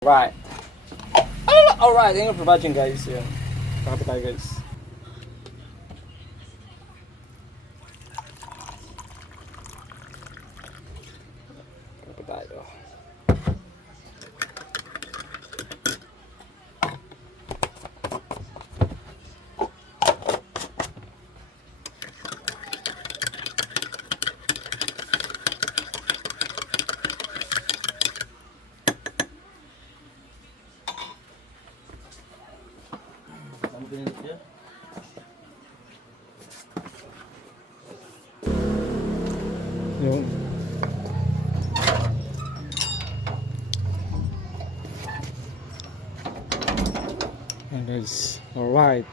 Right. Alright, thank you for watching guys. Yan. Kakapit tayo guys. Kakapit tayo. Yun. Ayan guys. Alright.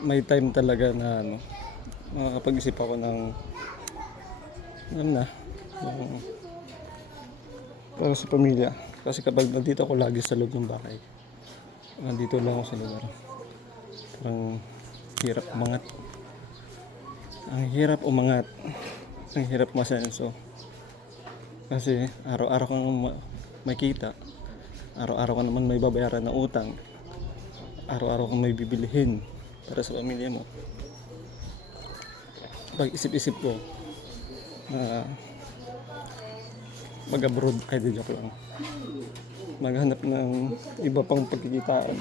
May time talaga na makakapag-isip ako ng para sa pamilya. Kasi kapag nandito ako lagi sa loob ng bahay, nandito lang ako sa lugar, parang hirap umangat. Ang hirap umangat. Ang hirap masenso. Kasi araw-araw kang may kita. Araw-araw ka naman may babayaran na utang. Araw-araw kang may bibilihin para sa pamilya mo. Pag isip-isip ko mag-abroad, ay di joke lang, maghanap ng iba pang pagkikitaan,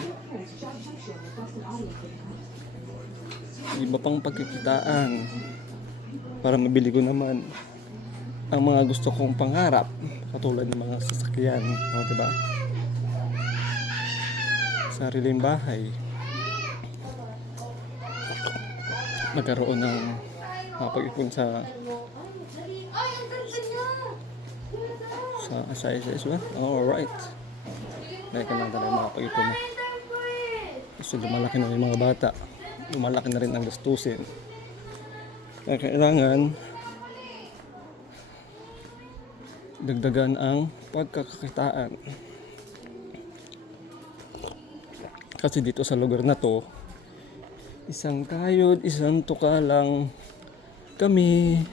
para mabili ko naman ang mga gusto kong pangarap, katulad ng mga sasakyan, diba? Sariling bahay, magkaroon ng pag-ipon sa SIS1. Alright. Dahil kailangan talaga makapag-ipon na. Kasi lumalaki na yung mga bata. Lumalaki na rin ang gastusin. Kaya kailangan dagdagan ang pagkakakitaan. Kasi dito sa lugar na to, isang kayod, isang tuka lang kami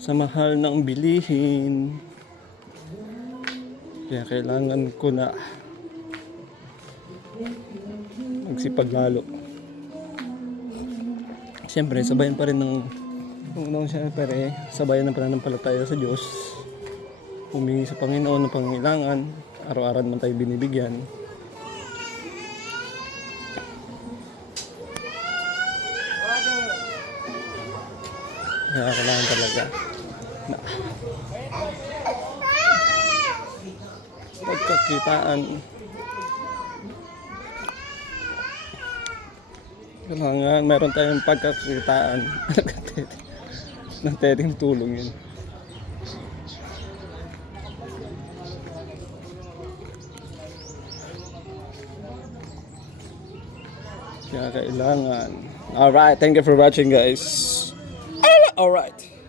sa mahal ng bilihin. Kaya kailangan ko na magsipag lalo. Siyempre, sabayan pa rin sabayan ng pananampalataya sa Diyos. Humingi sa Panginoon ng pangangailangan. Araw-araw naman tayo binibigyan. Kaya kailangan talaga na pagkakitaan. Kailangan meron tayong pagkakitaan. Ng teding tulong yun. Kaya kailangan. Alright, thank you for watching guys. Alright.